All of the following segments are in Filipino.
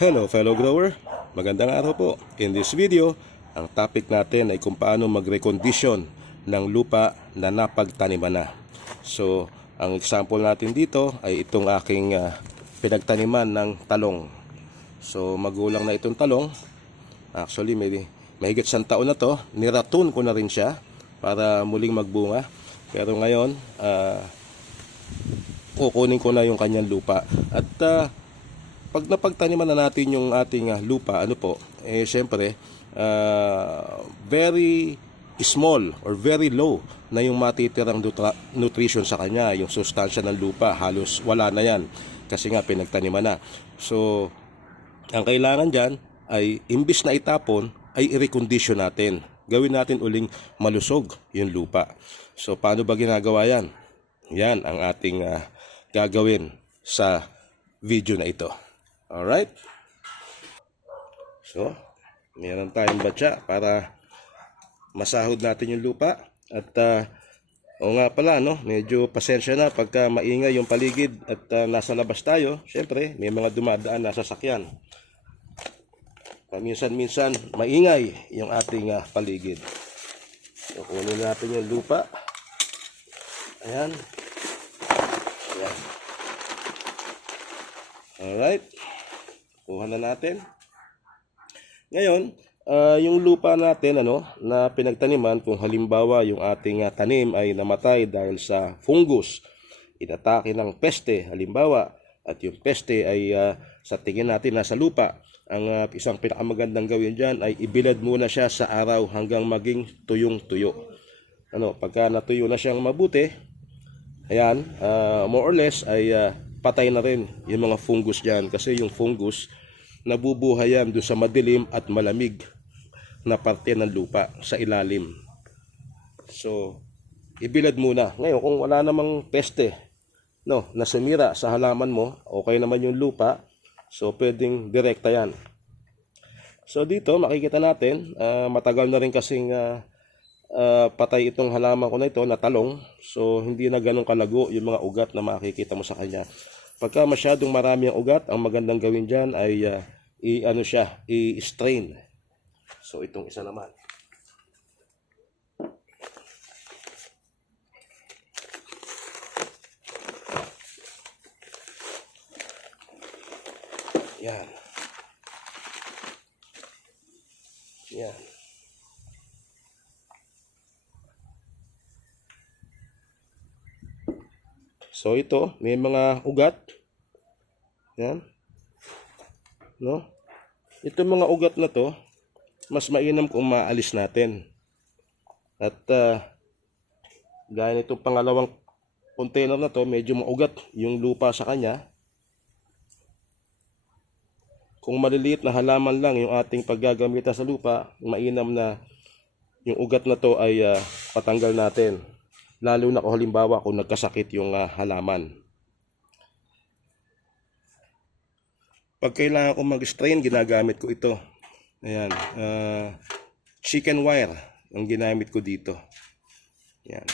Hello fellow grower, magandang araw po. In this video, ang topic natin ay kung paano mag-recondition ng lupa na napagtaniman na. So, ang example natin dito ay itong aking ah, pinagtaniman ng talong. So, magulang na itong talong. Actually, may mahigit siyang taon na to. Niratun ko na rin siya para muling magbunga. Pero ngayon, ah, kukunin ko na yung kanyang lupa. At ah, pag napagtaniman na natin yung ating ah, lupa, ano po, eh syempre, ah, very small or very low na yung matitirang nutra- nutrition sa kanya, yung sustansya ng lupa, halos wala na yan kasi nga pinagtaniman na. So, ang kailangan dyan ay imbis na itapon, ay i-recondition natin. Gawin natin uling malusog yung lupa. So, paano ba ginagawa yan? Yan ang ating ah, gagawin sa video na ito. Alright? So, meron tayong batya para masahod natin yung lupa. At, ah, o nga pala, no, medyo pasensya na pagka maingay yung paligid at ah, nasa labas tayo. Siyempre, may mga dumadaan na sasakyan. Paminsan-minsan, maingay yung ating ah, paligid. So, kunin natin yung lupa. Ayan. Ayan. Alright. Kuha na natin. Ngayon, ah, yung lupa natin ano, na pinagtaniman, kung halimbawa yung ating ah, tanim ay namatay dahil sa fungus, inatake ng peste, halimbawa, at yung peste ay ah, sa tingin natin nasa lupa, ang ah, isang pinakamagandang gawin dyan ay ibilad muna siya sa araw hanggang maging tuyong-tuyo. Ano, pagka natuyo na siyang mabuti, ayan, ah, more or less ay ah, patay na rin yung mga fungus dyan kasi yung fungus nabubuhay yan doon sa madilim at malamig na parte ng lupa sa ilalim. So, ibilad muna. Ngayon, kung wala namang peste, no, na sumira sa halaman mo, okay naman yung lupa, so pwedeng direkta yan. So dito, makikita natin, ah, matagal na rin kasing ah, ah, patay itong halaman ko na ito, na talong. So, hindi na ganun kalago yung mga ugat na makikita mo sa kanya. Pagka masyadong marami ang ugat, ang magandang gawin dyan ay ah, i-ano siya, i-strain. So, itong isa naman. Yan. So ito, may mga ugat. Yan. No? Ito mga ugat na to, mas mainam kung maalis natin. At uh, gaya nitong pangalawang container na to, medyo maugat yung lupa sa kanya. Kung maliliit na halaman lang yung ating paggagamitan sa lupa, mainam na yung ugat na to ay ah, patanggal natin. Lalo na kung halimbawa kung nagkasakit yung ah, halaman. Pag kailangan ko mag-strain, ginagamit ko ito. Ayan. ah, chicken wire ang ginamit ko dito. Ayan.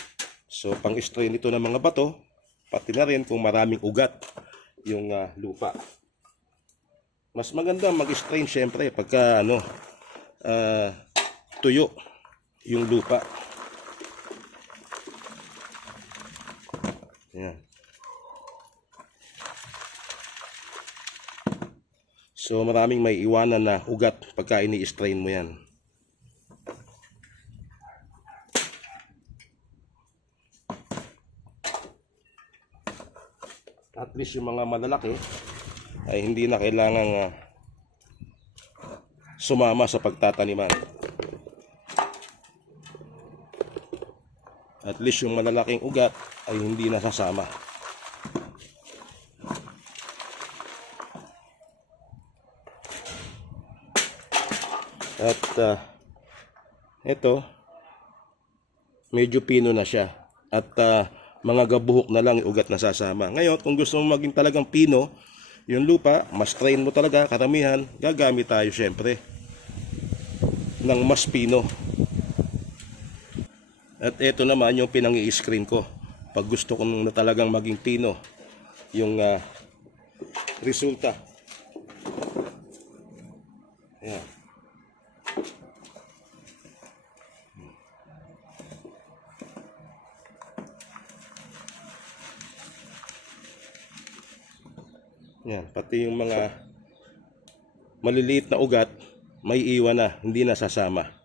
So, pang-strain ito ng mga bato, pati na rin kung maraming ugat yung ah, lupa. Mas maganda mag-strain syempre pagka ano, ah, tuyo yung lupa. Ayan. So maraming may iwanan na ugat pagka ini-strain mo yan. At least yung mga malalaki ay hindi na kailangang ah, sumama sa pagtataniman. At least yung malalaking ugat ay hindi nasasama. At ah, ito, medyo pino na siya. At ah, mga gabuhok na lang ugat na sasama. Ngayon, kung gusto mo maging talagang pino, yung lupa, mas train mo talaga, karamihan, gagamit tayo syempre ng mas pino. At ito naman yung pinangi-screen ko. Pag gusto ko na talagang maging pino, yung ah, resulta. Ayan. Yan, pati yung mga maliliit na ugat, may iwan na, hindi na sasama.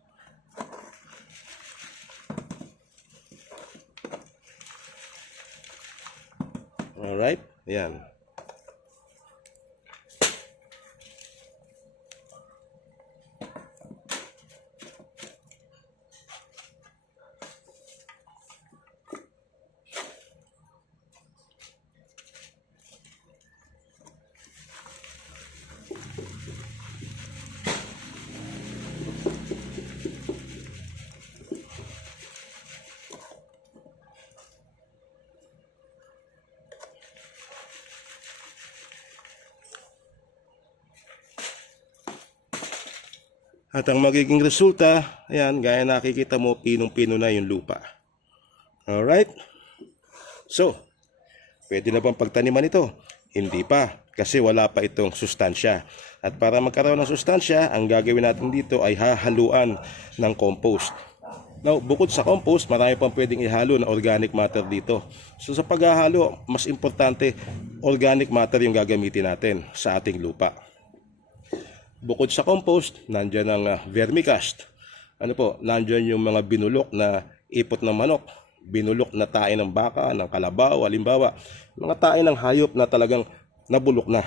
Alright, yan. At ang magiging resulta, ayan, gaya nakikita mo, pinong-pino na yung lupa. Alright? So, pwede na bang pagtaniman ito? Hindi pa, kasi wala pa itong sustansya. At para magkaroon ng sustansya, ang gagawin natin dito ay hahaluan ng compost. Now, bukod sa compost, marami pang pwedeng ihalo na organic matter dito. So sa paghahalo, mas importante, organic matter yung gagamitin natin sa ating lupa. Bukod sa compost, nandyan ang ah, vermicast. Ano po, nandyan yung mga binulok na ipot ng manok, binulok na tae ng baka, ng kalabaw, halimbawa, mga tae ng hayop na talagang nabulok na.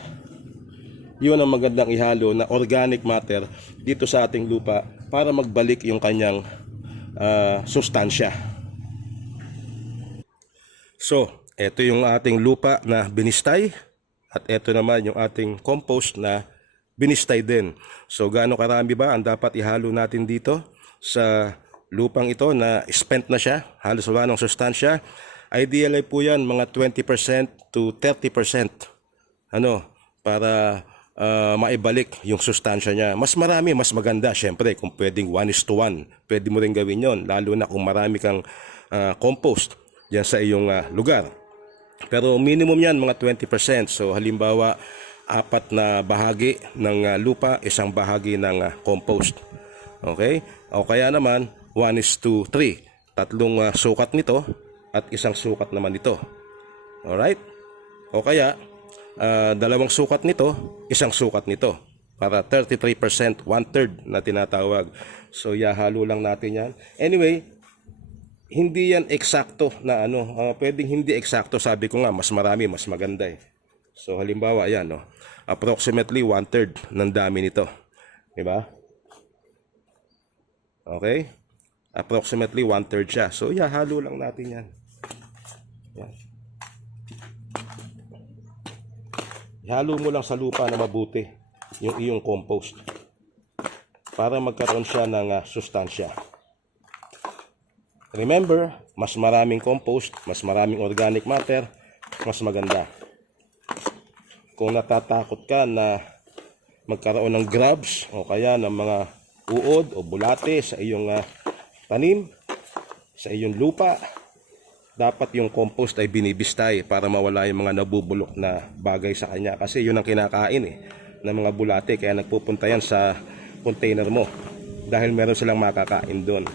Yun ang magandang ihalo na organic matter dito sa ating lupa para magbalik yung kanyang ah, sustansya. So, ito yung ating lupa na binistay at ito naman yung ating compost na binistay din. So gaano karami ba ang dapat ihalo natin dito sa lupang ito na spent na siya, halos wala ng sustansya. Ideal ay po yan mga 20% to 30% ano, para ah, maibalik yung sustansya niya. Mas marami, mas maganda. Siyempre, kung pwedeng 1 is to 1, pwede mo rin gawin yon Lalo na kung marami kang ah, compost dyan sa iyong ah, lugar. Pero minimum yan, mga 20%. So halimbawa, apat na bahagi ng ah, lupa, isang bahagi ng ah, compost. Okay? O kaya naman, 1 is to 3. Tatlong ah, sukat nito at isang sukat naman nito. Alright? O kaya, ah, dalawang sukat nito, isang sukat nito. Para 33%, one-third na tinatawag. So, yahalo lang natin yan. Anyway, hindi yan eksakto na ano, ah, pwedeng hindi eksakto, sabi ko nga, mas marami, mas maganda eh. So halimbawa, ayan, no, approximately one-third ng dami nito. Di ba? Okay? Approximately one-third siya. So, yeah, halo lang natin yan. Yan. Ihalo mo lang sa lupa na mabuti yung iyong compost para magkaroon siya ng ah, sustansya. Remember, mas maraming compost, mas maraming organic matter, mas maganda. Kung natatakot ka na magkaroon ng grubs o kaya ng mga uod o bulate sa iyong ah, tanim, sa iyong lupa, dapat yung compost ay binibistay para mawala yung mga nabubulok na bagay sa kanya. Kasi yun ang kinakain eh, ng mga bulate. Kaya nagpupunta yan sa container mo dahil meron silang makakain doon.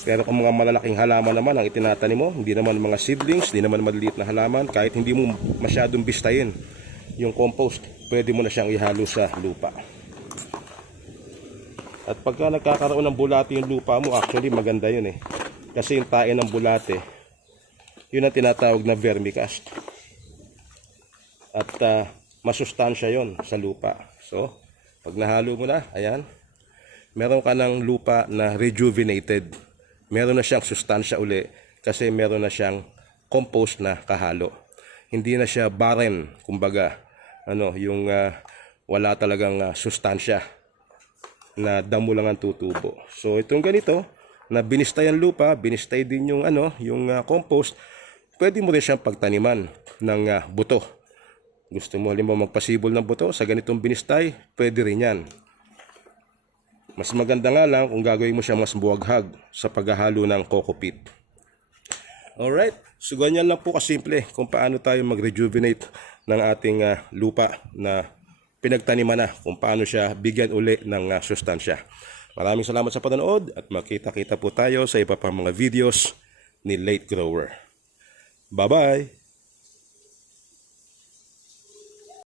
Pero kung mga malalaking halaman naman ang itinatanim mo, hindi naman mga seedlings, hindi naman maliliit na halaman, kahit hindi mo masyadong bistayin yung compost, pwede mo na siyang ihalo sa lupa. At pagka nagkakaroon ng bulate yung lupa mo, actually maganda yun eh. Kasi yung tae ng bulate, yun ang tinatawag na vermicast. At ah, masustansya yon sa lupa. So, pag nahalo mo na, ayan, meron ka ng lupa na rejuvenated. Meron na siyang sustansya uli kasi meron na siyang compost na kahalo. Hindi na siya barren, kumbaga, ano, yung ah, wala talagang ah, sustansya na damo lang ang tutubo. So itong ganito, na binistay ang lupa, binistay din yung ano, yung ah, compost, pwede mo rin siyang pagtaniman ng ah, buto. Gusto mo halimbawa magpasibol ng buto sa ganitong binistay, pwede rin yan. Mas maganda nga lang kung gagawin mo siya mas buwaghag sa paghahalo ng coco peat. Alright, so ganyan lang po kasimple kung paano tayo mag-rejuvenate ng ating ah, lupa na pinagtaniman na kung paano siya bigyan uli ng ah, sustansya. Maraming salamat sa panonood at makita-kita po tayo sa iba pang mga videos ni Late Grower. Bye-bye!